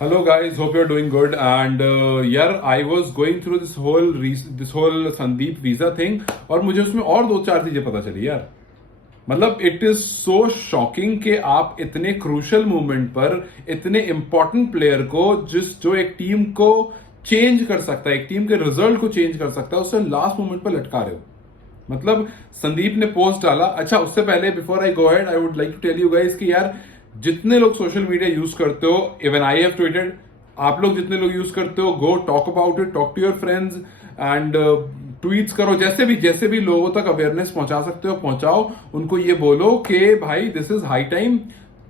Hello guys, hope you're doing good. And यार I was going through this whole Sandeep visa thing और मुझे उसमें और दो चार चीजें पता चली यार. मतलब इट इज सो शॉकिंग कि आप इतने क्रूशल मोमेंट पर इतने इंपॉर्टेंट प्लेयर को जो एक टीम को चेंज कर सकता है, एक टीम के रिजल्ट को चेंज कर सकता है, उससे लास्ट मोमेंट पर लटका रहे हो. मतलब संदीप ने पोस्ट डाला. अच्छा, उससे पहले before I go ahead I would like to tell you guys कि यार जितने लोग सोशल मीडिया यूज करते हो, इवन आई हैव ट्वीटेड, आप लोग जितने लोग यूज करते हो, go talk about it, talk to your friends and tweets करो. जैसे भी लोगों तक अवेयरनेस पहुंचा सकते हो पहुंचाओ. उनको ये बोलो कि भाई दिस इज हाई टाइम.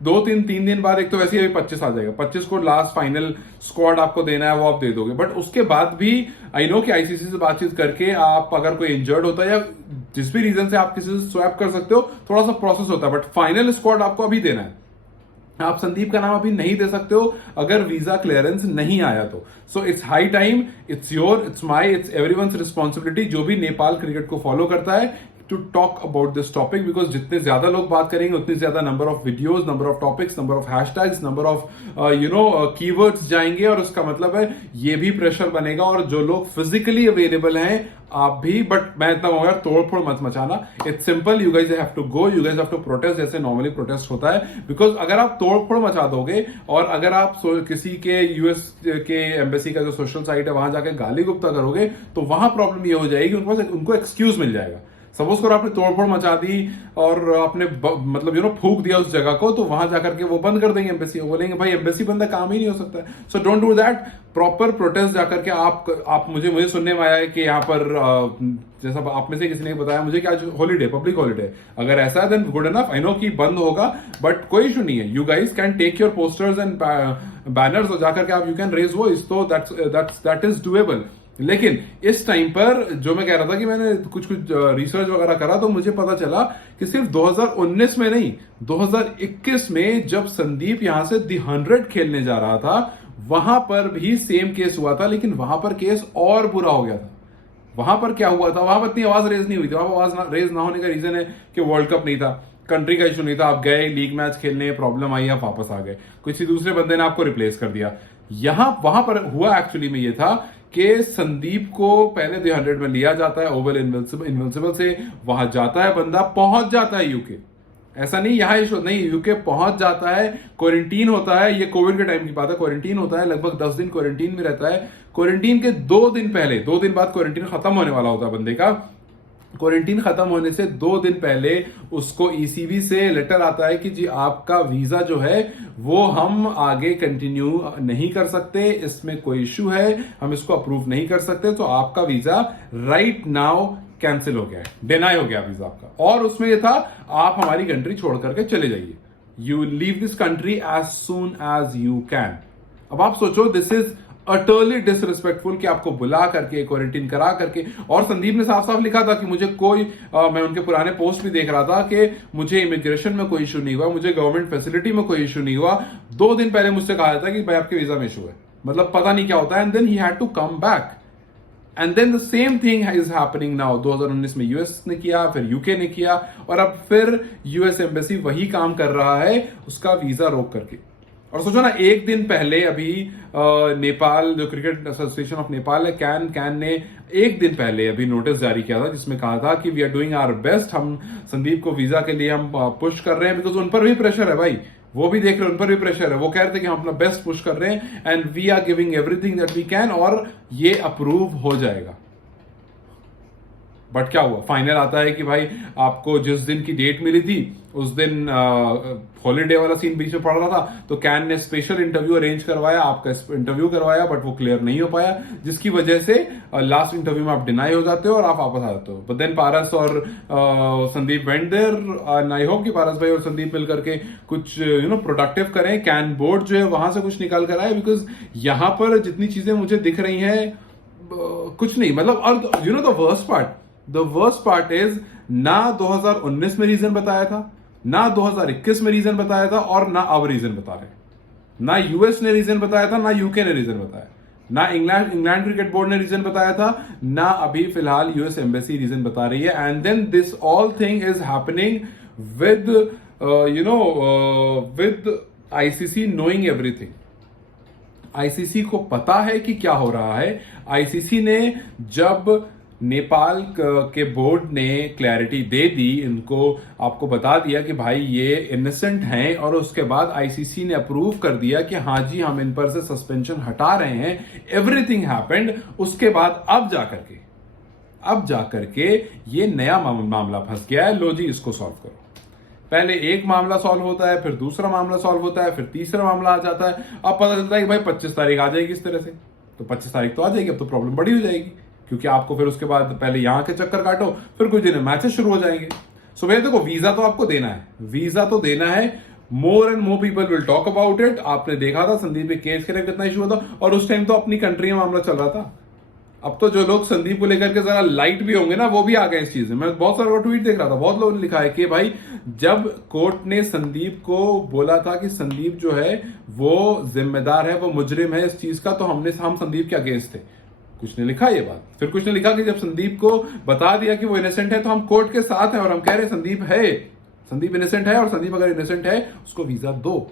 2-3 दिन बाद, एक तो वैसे ही अभी 25 आ जाएगा, 25 को लास्ट फाइनल स्क्वाड आपको देना है, वो आप दे दोगे. बट उसके बाद भी आई नो कि आईसीसी से बातचीत करके आप अगर कोई इंजर्ड होता है या जिस भी रीजन से आप किसी से स्वैप कर सकते हो, थोड़ा सा प्रोसेस होता है. बट फाइनल स्क्वाड आपको अभी देना है. आप संदीप का नाम अभी नहीं दे सकते हो अगर वीजा क्लियरेंस नहीं आया तो. So it's high time. It's your, it's my, it's everyone's responsibility जो भी नेपाल क्रिकेट को फॉलो करता है, to talk about this topic. Because जितने ज्यादा लोग बात करेंगे उतनी ज्यादा number of videos, number of topics, number of hashtags, number of keywords जाएंगे. और उसका मतलब है ये भी प्रेशर बनेगा. और जो लोग फिजिकली अवेलेबल हैं आप भी, बट मैं इतना कहूंगा तोड़फोड़ मत मचाना. It's simple. You guys have to go, you guys have to protest जैसे नॉर्मली प्रोटेस्ट होता है. बिकॉज अगर आप तोड़फोड़ मचा दोगे और अगर आप किसी के यूएस के एम्बेसी का जो सोशल साइट है वहां जाके गाली गुप्ता करोगे तो वहां प्रॉब्लम ये हो जाएगी, उनको एक्सक्यूज मिल जाएगा. सपोज करो आपने तोड़फोड़ मचा दी और आपने मतलब फूक दिया उस जगह को, तो वहां जाकर के वो बंद कर देंगे एम्बेसी. वो बोलेंगे भाई एम्बेसी बंदा काम ही नहीं हो सकता. So don't do that. Proper protest जाकर के आप मुझे सुनने में आया है कि यहाँ पर जैसा आप में से किसी ने बताया मुझे कि आज हॉलीडे, पब्लिक हॉलीडे. अगर ऐसा है then good enough. I know कि बंद होगा बट कोई इशू नहीं है. You guys can take your posters and banners और जाकर के आप यू कैन रेज वॉइस. तो दैट इज डुएबल. लेकिन इस टाइम पर जो मैं कह रहा था कि मैंने कुछ रिसर्च वगैरह करा तो मुझे पता चला कि सिर्फ 2019 में नहीं, 2021 में जब संदीप यहां से दी 100 खेलने जा रहा था वहां पर भी सेम केस हुआ था. लेकिन वहां पर केस और बुरा हो गया था. वहां पर क्या हुआ था, वहां पर इतनी आवाज रेज नहीं हुई थी. वहां पर आवाज रेज ना होने का रीजन है कि वर्ल्ड कप नहीं था, कंट्री का इशू नहीं था. आप गए लीग मैच खेलने, प्रॉब्लम आई, आप वापस आ गए, किसी दूसरे बंदे ने आपको रिप्लेस कर दिया. वहां पर हुआ एक्चुअली में ये था कि संदीप को पहले दी 100 में लिया जाता है ओवल इनविंसिबल से. वहां जाता है बंदा, पहुंच जाता है यूके. ऐसा नहीं यहां इशू नहीं, यूके पहुंच जाता है, क्वारंटीन होता है. ये कोविड के टाइम की बात है. क्वारंटीन होता है, लगभग 10 दिन क्वारंटीन में रहता है. क्वारंटीन के 2 दिन पहले, 2 दिन बाद क्वारंटीन खत्म होने वाला होता है बंदे का. क्वारंटीन खत्म होने से 2 दिन पहले उसको ईसीबी से लेटर आता है कि जी आपका वीजा जो है वो हम आगे कंटिन्यू नहीं कर सकते, इसमें कोई इश्यू है, हम इसको अप्रूव नहीं कर सकते, तो आपका वीजा राइट नाउ कैंसिल हो गया है, डिनाई हो गया वीजा आपका. और उसमें ये था आप हमारी कंट्री छोड़ करके चले जाइए, you leave this country as soon as you can. अब आप सोचो, दिस इज अटरली डिसरिस्पेक्टफुल कि आपको बुला करके क्वारंटीन करा करके. और संदीप ने साफ साफ लिखा था कि मुझे कोई मैं उनके पुराने पोस्ट भी देख रहा था कि मुझे इमिग्रेशन में कोई इशू नहीं हुआ, मुझे गवर्नमेंट फैसिलिटी में कोई इशू नहीं हुआ. 2 दिन पहले मुझसे कहा था कि भाई आपके वीजा में इशू है. मतलब पता नहीं क्या होता है. And then he had to come back. And then the same thing is happening now. 2019 में यूएस ने किया, फिर यूके ने किया, और अब फिर यूएस एम्बेसी वही काम कर रहा है, उसका वीजा रोक करके. और सोचो ना, एक दिन पहले अभी नेपाल जो क्रिकेट एसोसिएशन ऑफ नेपाल है, कैन ने एक दिन पहले अभी नोटिस जारी किया था जिसमें कहा था कि we are doing our best. हम संदीप को वीजा के लिए हम पुश कर रहे हैं. बिकॉज उन पर भी प्रेशर है भाई, वो भी देख रहे हैं, उन पर भी प्रेशर है. वो कह रहे थे कि हम अपना बेस्ट पुश कर रहे हैं and we are giving everything that we can, और ये अप्रूव हो जाएगा. बट क्या हुआ, फाइनल आता है कि भाई आपको जिस दिन की डेट मिली थी उस दिन हॉलीडे वाला सीन बीच में पड़ रहा था, तो कैन ने स्पेशल इंटरव्यू अरेंज करवाया, आपका इंटरव्यू करवाया, बट वो क्लियर नहीं हो पाया, जिसकी वजह से लास्ट इंटरव्यू में आप डिनाई हो जाते हो और आप वापस आ जाते हो. बट देन पारस और Sandeep went there and I hope कि पारस भाई और संदीप मिलकर के कुछ प्रोडक्टिव करें. कैन बोर्ड जो है वहां से कुछ निकाल कर आए. बिकॉज यहां पर जितनी चीजें मुझे दिख रही हैं कुछ नहीं. मतलब और द वर्स्ट पार्ट इज, ना 2019 में रीजन बताया था, ना 2021 में रीजन बताया था, और ना अब रीजन बता रहे. ना यूएस ने रीजन बताया था, ना यूके ने रीजन बताया, ना इंग्लैंड क्रिकेट बोर्ड ने रीजन बताया था, ना अभी फिलहाल यूएस एम्बेसी रीजन बता रही है. And then this all thing is happening with with ICC knowing everything. ICC को पता है कि क्या हो रहा है। आईसीसी ने जब नेपाल के बोर्ड ने क्लैरिटी दे दी, इनको आपको बता दिया कि भाई ये इनोसेंट हैं, और उसके बाद आईसीसी ने अप्रूव कर दिया कि हाँ जी हम इन पर से सस्पेंशन हटा रहे हैं, एवरीथिंग हैपेंड। उसके बाद अब जाकर के ये नया मामला फंस गया है। लो जी इसको सॉल्व करो। पहले एक मामला सॉल्व होता है, फिर दूसरा मामला सॉल्व होता है, फिर तीसरा मामला आ जाता है। अब पता चलता है कि भाई 25 तारीख आ जाएगी इस तरह से, तो 25 तारीख तो आ जाएगी, अब तो प्रॉब्लम बड़ी हो जाएगी, क्योंकि आपको फिर उसके बाद पहले यहां के चक्कर काटो, फिर कुछ दिन में मैचेस शुरू हो जाएंगे। सो भैया देखो, वीजा तो आपको देना है, वीजा तो देना है। More and more people will talk about it. आपने देखा था संदीप के केस के लिए कितना इशू था, और उस टाइम तो अपनी कंट्री में मामला चल रहा था। अब तो जो लोग संदीप को लेकर के जरा लाइट भी होंगे ना, वो भी आ गए इस चीज में। मैं बहुत सारा ट्वीट देख रहा था, बहुत लोगों ने लिखा है कि भाई जब कोर्ट ने संदीप को बोला था कि संदीप जो है वो जिम्मेदार है, वो मुजरिम है इस चीज का, तो हम संदीप के अगेंस्ट थे। कुछ ने लिखा ये बात, फिर कुछ ने लिखा कि जब संदीप को बता दिया कि वो इनोसेंट है तो हम कोर्ट के साथ हैं, और हम कह रहे हैं संदीप इनोसेंट है, और संदीप अगर इनोसेंट है उसको वीजा दो।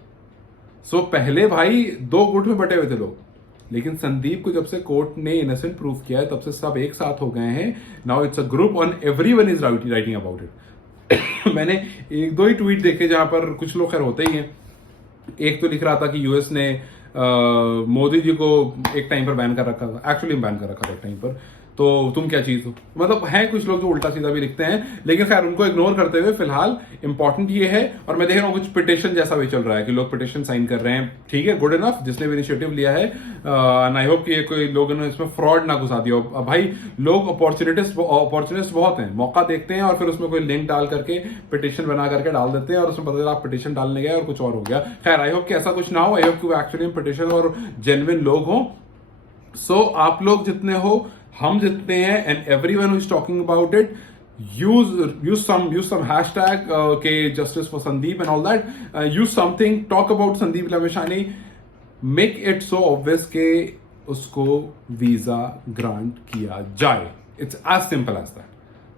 सो पहले भाई दो गुट में बटे हुए थे लोग, लेकिन संदीप को जब से कोर्ट ने इनोसेंट प्रूफ किया है तब से सब एक साथ हो गए हैं। Now it's a group on everyone is writing about it. मैंने एक दो ही ट्वीट देखे जहां पर कुछ लोग खैर होते ही हैं। एक तो लिख रहा था कि यूएस ने मोदी जी को एक टाइम पर बैन कर रखा था, एक्चुअली बैन कर रखा था एक टाइम पर, तो तुम क्या चीज हो। मतलब हैं कुछ लोग जो उल्टा सीधा भी लिखते हैं, लेकिन खैर उनको इग्नोर करते हुए फिलहाल इंपॉर्टेंट ये है। और मैं देख रहा हूँ कुछ पिटिशन जैसा भी चल रहा है कि लोग पिटिशन साइन कर रहे हैं। ठीक है, गुड इनफ जिसने भी इनिशिएटिव लिया है, एंड आई होप कि कोई लोगों ने इसमें फ्रॉड ना घुसा दिया हो। भाई लोग अपॉर्चुनिस्ट बहुत हैं, मौका देखते हैं और फिर उसमें कोई लिंक डाल करके पिटिशन बना करके डाल देते हैं, और उसमें पता चला आप पिटिशन डालने गए और कुछ और हो गया। खैर आई होप कि ऐसा कुछ ना हो। आई होप कि वो एक्चुअली पिटिशन और जेन्युइन लोग हों। सो आप लोग जितने हो, हम जितने हैं, and everyone who is talking about it, use some hashtag के justice for Sandeep and all that, use something, talk about Sandeep Lamishani, make it so obvious के उसको वीजा ग्रांट किया जाए। It's as simple as that.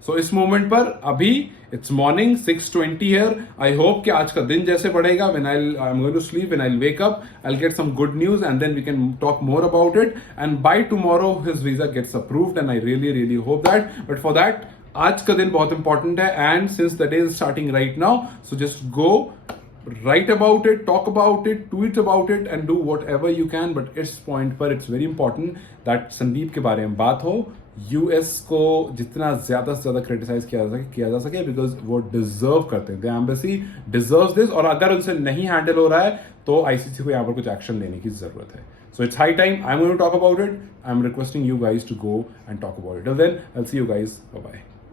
So इस moment पर अभी it's morning 6:20 here. I hope कि आज का दिन जैसे बढ़ेगा, when I'm going to sleep, when I'll wake up, I'll get some good news and then we can talk more about it, and by tomorrow his visa gets approved, and I really hope that. But for that आज का दिन बहुत important है, and since the day is starting right now, so just go write about it, talk about it, tweet about it, and do whatever you can. But इस point पर it's very important that Sandeep के बारे में बात हो, US को जितना ज्यादा से ज्यादा क्रिटिसाइज किया जा सके, बिकॉज वो डिजर्व करते हैं, द एम्बेसी डिजर्व्स दिस। और अगर उनसे नहीं हैंडल हो रहा है तो आईसीसी को यहाँ पर कुछ एक्शन लेने की जरूरत है। So it's high time, I am going to talk about it, I am requesting you guys to go and talk about it. Till then I will see you guys, bye bye.